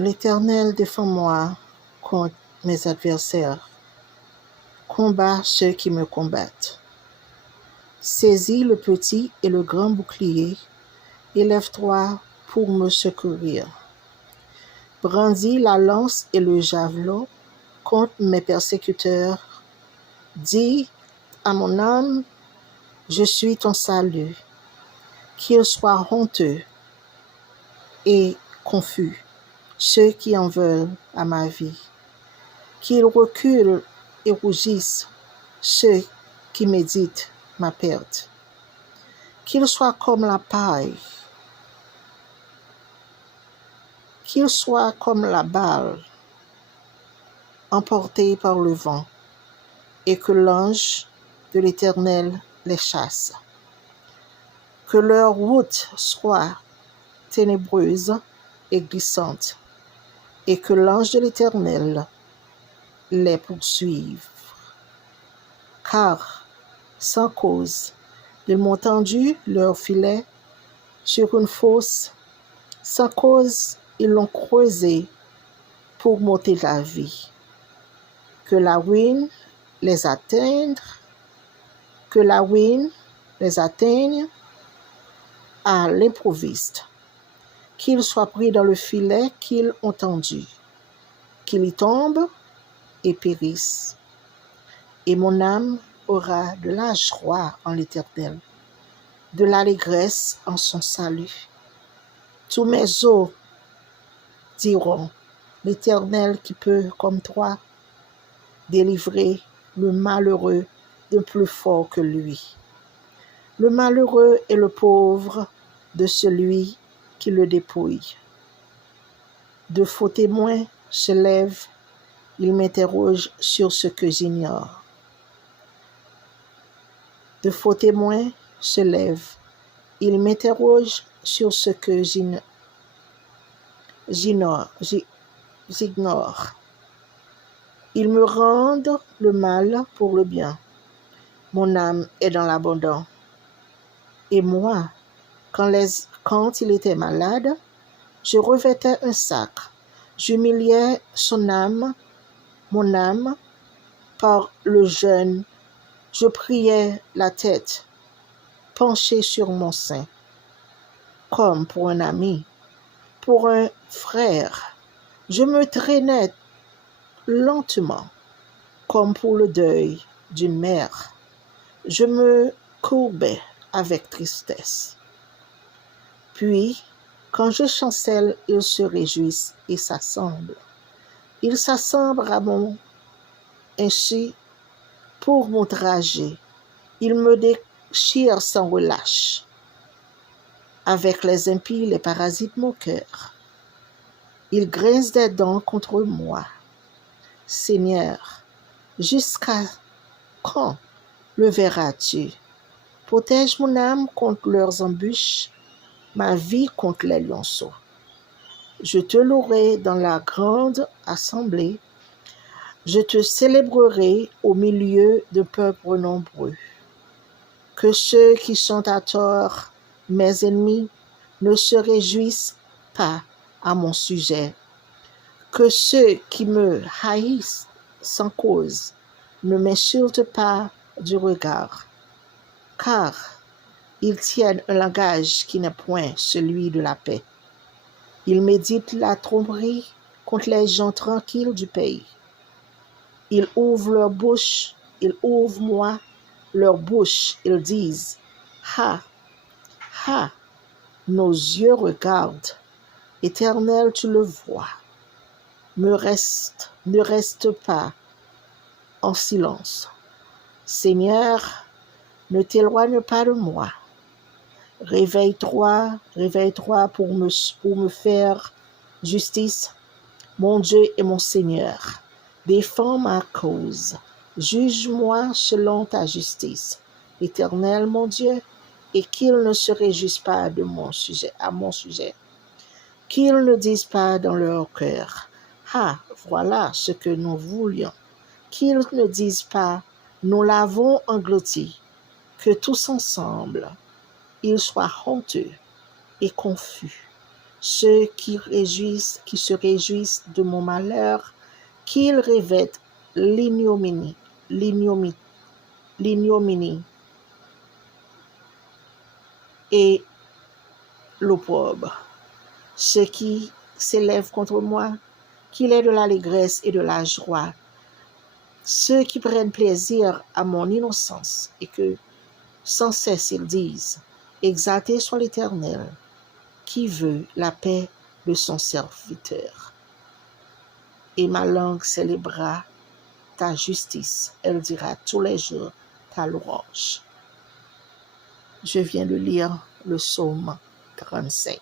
L'Éternel défend-moi contre mes adversaires. Combat ceux qui me combattent. Saisis le petit et le grand bouclier, élève-toi pour me secourir. Brandis la lance et le javelot contre mes persécuteurs. Dis à mon âme, je suis ton salut. Qu'ils soient honteux et confus, ceux qui en veulent à ma vie. Qu'ils reculent et rougissent, ceux qui méditent ma perte. Qu'ils soient comme la paille, qu'ils soient comme la balle, emportés par le vent, et que l'ange de l'Éternel les chasse. Que leur route soit ténébreuse et glissante, et que l'ange de l'Éternel les poursuive. Car, sans cause, ils m'ont tendu leur filet sur une fosse. Sans cause, ils l'ont creusé pour m'ôter la vie. Que la ruine les atteigne, que la ruine les atteigne à l'improviste. Qu'ils soient pris dans le filet qu'ils ont tendu, qu'ils y tombent et périssent. Et mon âme aura de la joie en l'Éternel, de l'allégresse en son salut. Tous mes os diront, l'Éternel qui peut, comme toi, délivrer le malheureux de plus fort que lui. Le malheureux est le pauvre de celui qui le dépouille. De faux témoins se lèvent, ils m'interrogent sur ce que j'ignore. De faux témoins se lèvent, ils m'interrogent sur ce que j'ignore. Ils me rendent le mal pour le bien. Mon âme est dans l'abandon. Et moi, quand il était malade, je revêtais un sacre. J'humiliais mon âme, par le jeûne. Je priais la tête, penchée sur mon sein, comme pour un ami, pour un frère. Je me traînais lentement, comme pour le deuil d'une mère. Je me courbais avec tristesse. Puis, quand je chancelle, ils se réjouissent et s'assemblent. Ils s'assemblent à mon insu pour m'outrager. Ils me déchirent sans relâche. Avec les impies, les parasites moqueurs. Ils grincent des dents contre moi. Seigneur, jusqu'à quand le verras-tu? Protège mon âme contre leurs embûches, ma vie contre les lionceaux. Je te louerai dans la grande assemblée, je te célébrerai au milieu de peuples nombreux. Que ceux qui sont à tort, mes ennemis, ne se réjouissent pas à mon sujet. Que ceux qui me haïssent sans cause ne m'insultent pas du regard, car ils tiennent un langage qui n'est point celui de la paix. Ils méditent la tromperie contre les gens tranquilles du pays. Ils ouvrent leur bouche, leur bouche, ils disent, ha, ha, nos yeux regardent, Éternel, tu le vois. Ne reste pas en silence. Seigneur, ne t'éloigne pas de moi. Réveille-toi pour me faire justice. Mon Dieu et mon Seigneur, défends ma cause. Juge-moi selon ta justice. Éternel, mon Dieu, et qu'ils ne se réjouissent pas à mon sujet. Qu'ils ne disent pas dans leur cœur, ah, voilà ce que nous voulions. Qu'ils ne disent pas, nous l'avons englouti. Que tous ensemble, ils soient honteux et confus, ceux qui se réjouissent de mon malheur, qu'ils revêtent l'ignominie, l'ignominie et l'opprobre. Ceux qui s'élèvent contre moi, qu'il ait de l'allégresse et de la joie. Ceux qui prennent plaisir à mon innocence et que sans cesse ils disent, exalté soit l'Éternel, qui veut la paix de son serviteur. Et ma langue célébrera ta justice, elle dira tous les jours ta louange. Je viens de lire le psaume 35.